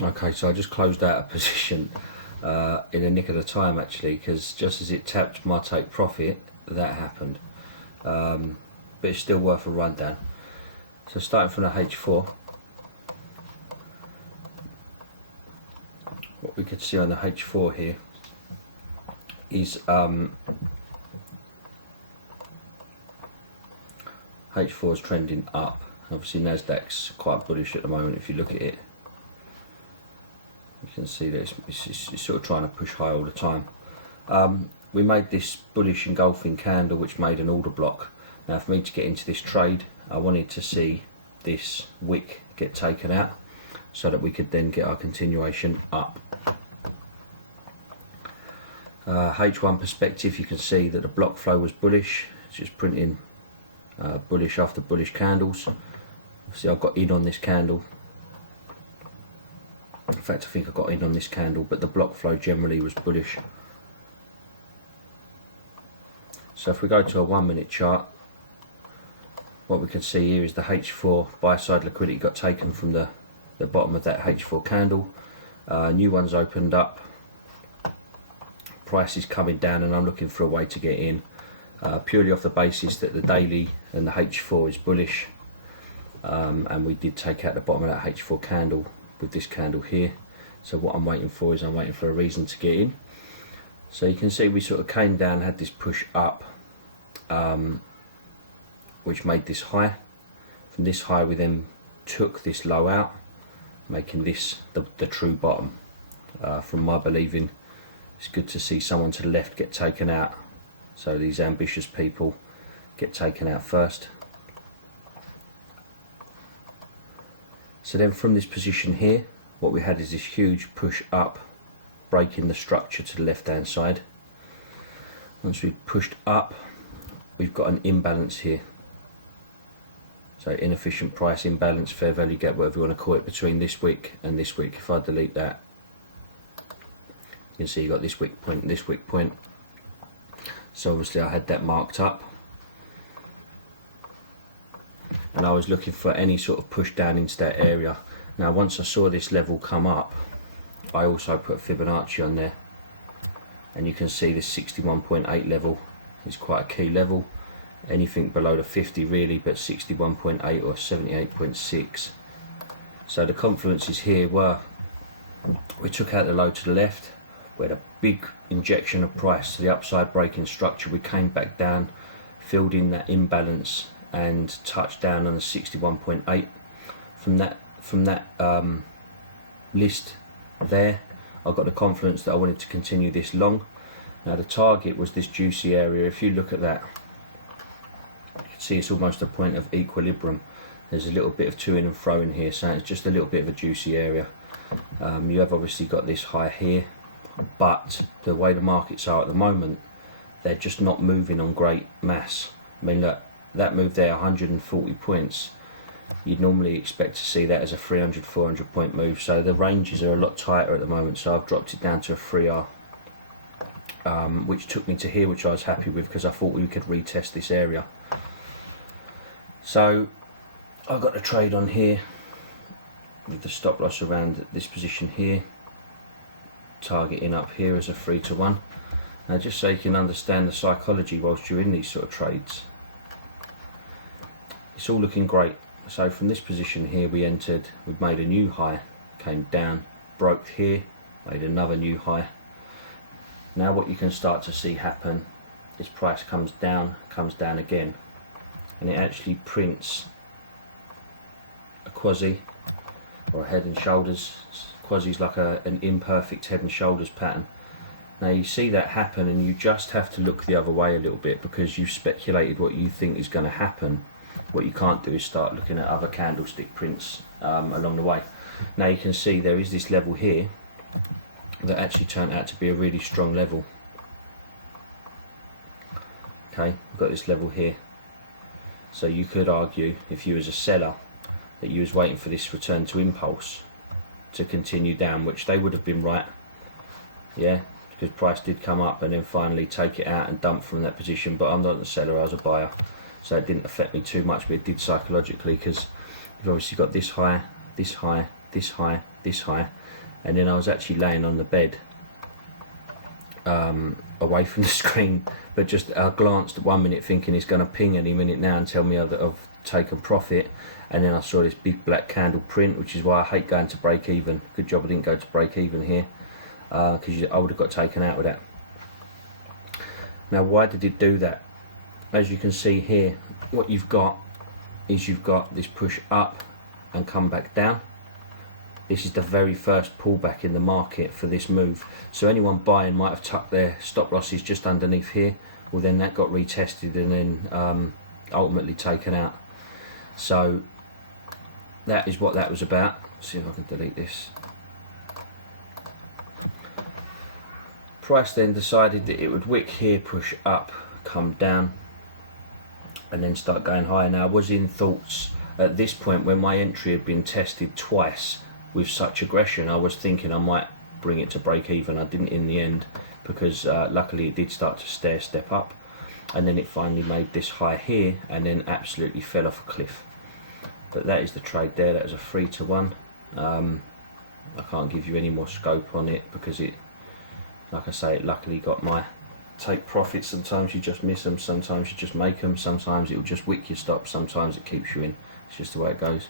Okay, so I just closed out a position in the nick of the time actually, because just as it tapped my take profit, that happened. But it's still worth a rundown. So starting from the H4, what we could see on the H4 here is H4 is trending up. Obviously Nasdaq's quite bullish at the moment. If you look at it, you can see that it's sort of trying to push high all the time. We made this bullish engulfing candle which made an order block. Now for me to get into this trade, I wanted to see this wick get taken out so that we could then get our continuation up. H1 perspective, you can see that the block flow was bullish. It's just printing bullish after bullish candles. Obviously I got in on this candle. In fact, I think I got in on this candle, but the block flow generally was bullish. So if we go to a 1 minute chart, what we can see here is the H4 buy side liquidity got taken from the bottom of that H4 candle. New ones opened up. Price is coming down and I'm looking for a way to get in, purely off the basis that the daily and the H4 is bullish, and we did take out the bottom of that H4 candle with this candle here. So what I'm waiting for is I'm waiting for a reason to get in. So you can see we sort of came down, had this push up, which made this high. From this high we then took this low out, making this the true bottom. From my believing, it's good to see someone to the left get taken out, so these ambitious people get taken out first. So then from this position here, what we had is this huge push up, breaking the structure to the left hand side. Once we've pushed up, we've got an imbalance here. So inefficient price imbalance, fair value gap, whatever you want to call it, between this wick and this wick. If I delete that, you can see you got this wick point and this wick point. So obviously I had that marked up, and I was looking for any sort of push down into that area. Now once I saw this level come up, I also put Fibonacci on there, and you can see this 61.8 level is quite a key level. Anything below the 50 really, but 61.8 or 78.6. So the confluences here were, we took out the low to the left, we had a big injection of price to the upside, breaking structure. We came back down, filled in that imbalance and touched down on the 61.8. From that list there, I got the confidence that I wanted to continue this long. Now the target was this juicy area. If you look at that, you can see it's almost a point of equilibrium. There's a little bit of to in and fro in here, so it's just a little bit of a juicy area. You have obviously got this high here, but the way the markets are at the moment, they're just not moving on great mass. I mean, look, that move there, 140 points, you'd normally expect to see that as a 300, 400 point move. So the ranges are a lot tighter at the moment, so I've dropped it down to a 3R, which took me to here, which I was happy with because I thought we could retest this area. So I've got the trade on here with the stop loss around this position here, targeting up here as a 3 to 1. Now just so you can understand the psychology whilst you're in these sort of trades, it's all looking great. So from this position here we entered, we've made a new high, came down, broke here, made another new high. Now what you can start to see happen is price comes down again, and it actually prints a quasi or a head and shoulders. Quasi is like an imperfect head and shoulders pattern. Now you see that happen and you just have to look the other way a little bit because you've speculated what you think is going to happen. What you can't do is start looking at other candlestick prints along the way. Now you can see there is this level here that actually turned out to be a really strong level. Okay, we've got this level here. So you could argue, if you was a seller, that you was waiting for this return to impulse to continue down, which they would have been right. Yeah, because price did come up and then finally take it out and dump from that position. But I'm not a seller, I was a buyer, so it didn't affect me too much, but it did psychologically, because you've obviously got this high, this high, this high, and then I was actually laying on the bed away from the screen, but just I glanced at 1 minute thinking it's going to ping any minute now and tell me I've taken profit, and then I saw this big black candle print, which is why I hate going to break even. Good job I didn't go to break even here, because I would have got taken out with that. Now why did it do that? As you can see here, what you've got is you've got this push up and come back down. This is the very first pullback in the market for this move. So anyone buying might have tucked their stop losses just underneath here. Well, then that got retested and then ultimately taken out. So that is what that was about. Let's see if I can delete this. Price then decided that it would wick here, push up, come down, and then start going higher. Now I was in thoughts at this point when my entry had been tested twice with such aggression. I was thinking I might bring it to break even. I didn't in the end, because luckily it did start to stair step up, and then it finally made this high here and then absolutely fell off a cliff. But that is the trade there. That was a 3-to-1. I can't give you any more scope on it because it, like I say, it luckily got my take profits. Sometimes you just miss them, sometimes you just make them, sometimes it will just wick your stop, sometimes it keeps you in. It's just the way it goes.